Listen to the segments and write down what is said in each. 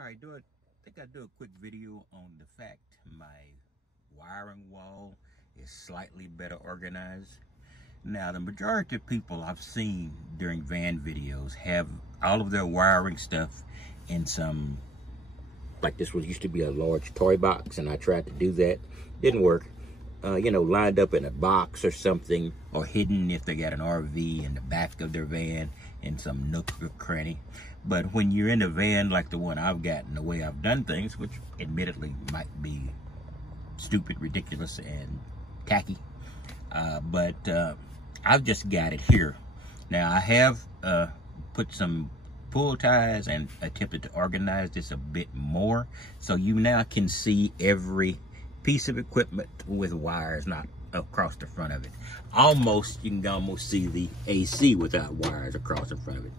All right, I think I'll do a quick video on the fact my wiring wall is slightly better organized. Now, the majority of people I've seen during van videos have all of their wiring stuff in some, like this was used to be a large toy box, and I tried to do that. Didn't work. Lined up in a box or something, or hidden if they got an RV in the back of their van in some nook or cranny. But when you're in a van like the one I've got and the way I've done things, which admittedly might be stupid, ridiculous, and tacky, but I've just got it here. Now, I have put some pull ties and attempted to organize this a bit more, so you now can see every piece of equipment with wires not across the front of it. You can almost see the AC without wires across the front of it.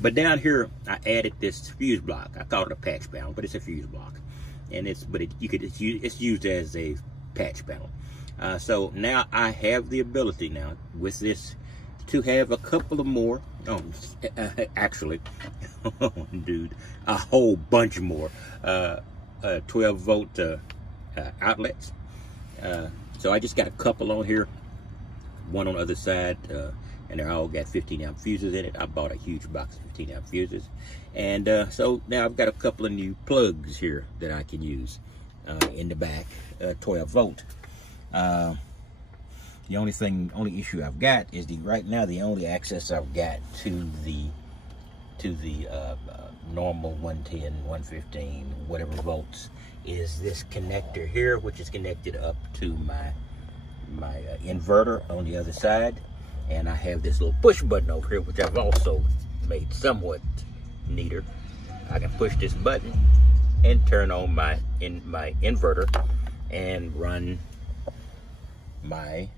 But down here, I added this fuse block. I call it a patch panel, but it's a fuse block, and it's used as a patch panel. So now I have the ability now with this to have a couple of more. Actually, dude, a whole bunch more 12-volt outlets. So I just got a couple on here, one on the other side, and they're all got 15-amp fuses in it. I bought a huge box of 15-amp fuses, and so now I've got a couple of new plugs here that I can use in the back, 12-volt. The only issue I've got is right now the only access I've got to the normal 110, 115, whatever volts is this connector here, which is connected up to my inverter on the other side. And I have this little push button over here, which I've also made somewhat neater. I can push this button and turn on my inverter and run my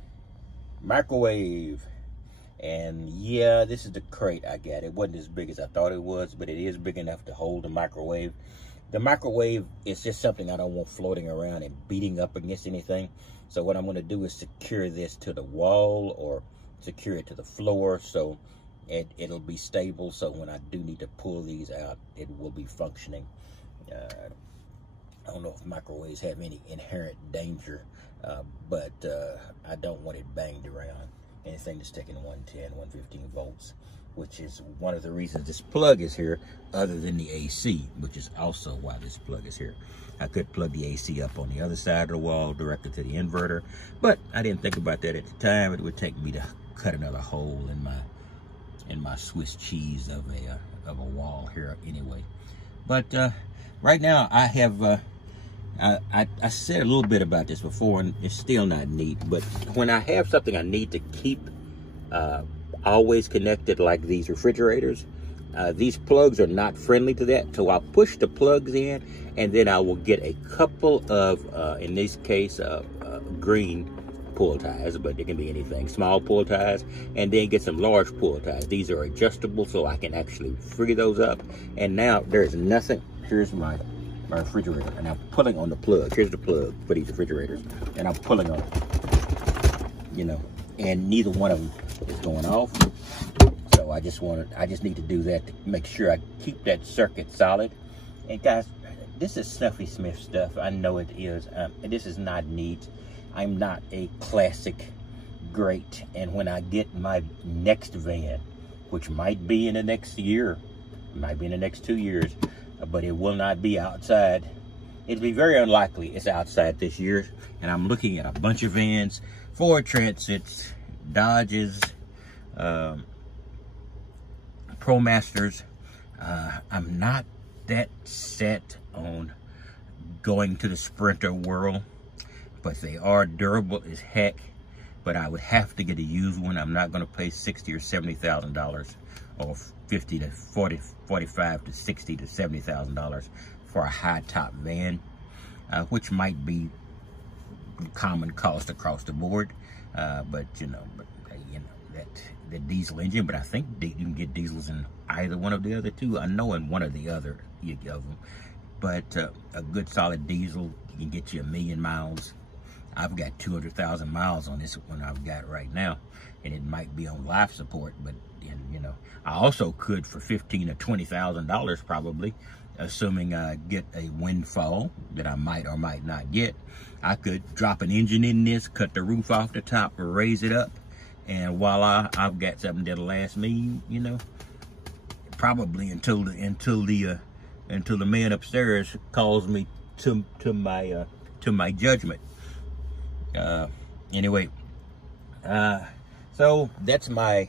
microwave. And yeah, this is the crate I got. It wasn't as big as I thought it was, but it is big enough to hold the microwave. The microwave is just something I don't want floating around and beating up against anything. So what I'm going to do is secure this to the wall or secure it to the floor, so it'll be stable. So when I do need to pull these out, it will be functioning. I don't know if microwaves have any inherent danger, but I don't want it banged around. Anything that's taking 110, 115 volts, which is one of the reasons this plug is here, other than the AC, which is also why this plug is here. I could plug the AC up on the other side of the wall directly to the inverter, but I didn't think about that at the time. It would take me to cut another hole in my Swiss cheese of a wall here anyway. But right now I have I said a little bit about this before, and it's still not neat, but when I have something I need to keep always connected, like these refrigerators, these plugs are not friendly to that. So I'll push the plugs in, and then I will get a couple of, in this case, green pull ties, but it can be anything, small pull ties, and then get some large pull ties. These are adjustable, so I can actually free those up. And now there's nothing. Here's my refrigerator, and I'm pulling on the plug. Here's the plug for these refrigerators, and I'm pulling on it, and neither one of them is going off. So I just need to do that to make sure I keep that circuit solid. And guys, this is Snuffy Smith stuff. I know it is. And this is not neat. I'm not a classic great. And when I get my next van, which might be in the next year, might be in the next 2 years, but it will not be outside. It'll be very unlikely it's outside this year. And I'm looking at a bunch of vans, Ford Transits, Dodges, ProMasters. I'm not that set on going to the Sprinter world, but they are durable as heck. But I would have to get a used one. I'm not going to pay $60,000 or $70,000 or $50,000 to $45,000 to $60,000 to $70,000 for a high top van, which might be common cost across the board. But that the diesel engine. But I think you can get diesels in either one of the other two. I know in one or the other you get them. But a good solid diesel can get you 1,000,000 miles. I've got 200,000 miles on this one I've got right now, and it might be on life support, but I also could for $15,000 or $20,000 probably assuming I get a windfall that I might or might not get. I could drop an engine in this, cut the roof off the top, raise it up, and voila, I've got something that'll last me, you know, probably until the man upstairs calls me to my judgment. Anyway, so that's my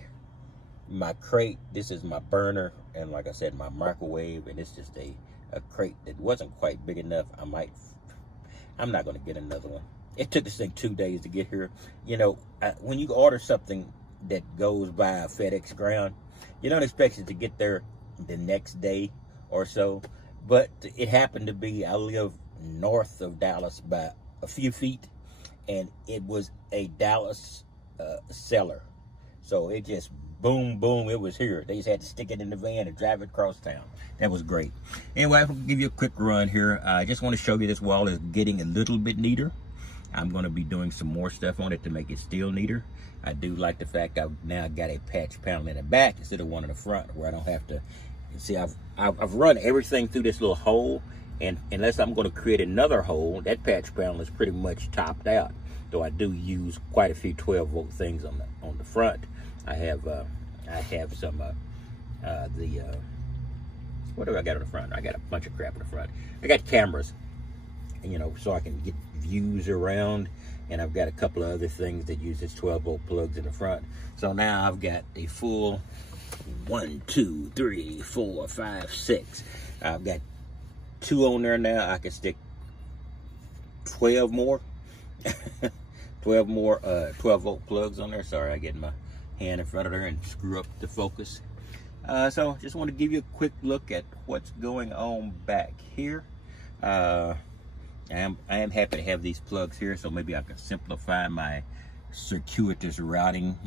crate. This is my burner, and like I said, my microwave, and it's just a crate that wasn't quite big enough. I'm not going to get another one. It took this thing 2 days to get here. You know, when you order something that goes by a FedEx ground, you don't expect it to get there the next day or so. But it happened to be, I live north of Dallas by a few feet, and it was a Dallas seller. So it just boom, boom, it was here. They just had to stick it in the van and drive it across town. That was great. Anyway, I'll give you a quick run here. I just want to show you this wall is getting a little bit neater. I'm going to be doing some more stuff on it to make it still neater. I do like the fact I've now got a patch panel in the back instead of one in the front, where I don't have to. See, I've run everything through this little hole, and unless I'm going to create another hole, that patch panel is pretty much topped out. Though I do use quite a few 12-volt things on the front. I have some what do I got on the front? I got a bunch of crap on the front. I got cameras, you know, so I can get views around, and I've got a couple of other things that use this 12-volt plugs in the front. So now I've got a full 1, 2, 3, 4, 5, 6. I've got 2 on there now. I can stick 12 more. 12 more 12-volt plugs on there. Sorry, I get my hand in front of there and screw up the focus. So just want to give you a quick look at what's going on back here. I am happy to have these plugs here, so maybe I can simplify my circuitous routing,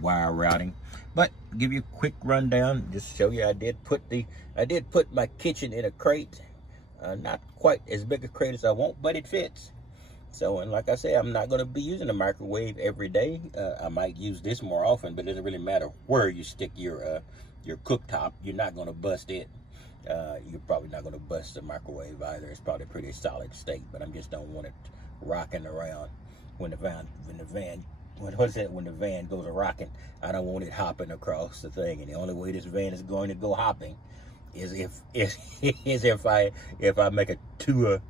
wire routing. But give you a quick rundown, just show you I did put my kitchen in a crate. Not quite as big a crate as I want, but it fits. So, and like I said, I'm not going to be using the microwave every day. I might use this more often, but it doesn't really matter where you stick your cooktop. You're not going to bust it. You're probably not going to bust the microwave either. It's probably a pretty solid state, but I just don't want it rocking around when the van goes a rocking. I don't want it hopping across the thing, and the only way this van is going to go hopping is if I make it too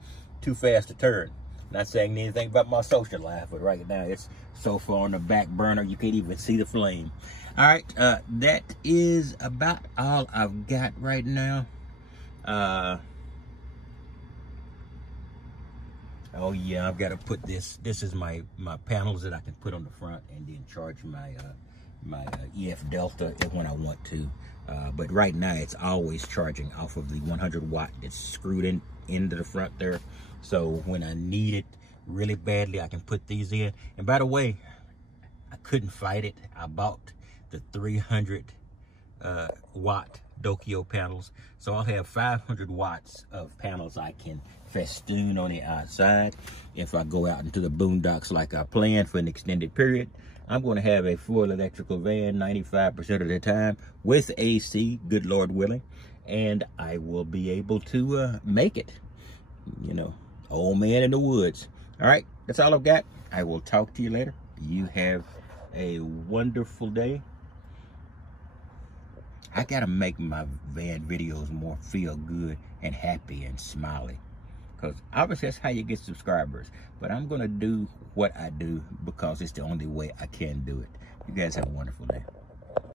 fast a turn. Not saying anything about my social life, but right now it's so far on the back burner you can't even see the flame. All right, that is about all I've got right now. Oh yeah, I've got to put this. This is my panels that I can put on the front and then charge my EF Delta when I want to. But right now it's always charging off of the 100 watt that's screwed into the front there. So when I need it really badly, I can put these in. And by the way, I couldn't fight it. I bought the 300 watt Dokio panels. So I'll have 500 watts of panels I can festoon on the outside. If I go out into the boondocks like I planned for an extended period, I'm going to have a full electrical van 95% of the time with AC, good Lord willing, and I will be able to make it. You know, old man in the woods. All right, that's all I've got. I will talk to you later. You have a wonderful day. I gotta make my van videos more feel good and happy and smiley, because obviously that's how you get subscribers. But I'm gonna do what I do because it's the only way I can do it. You guys have a wonderful day.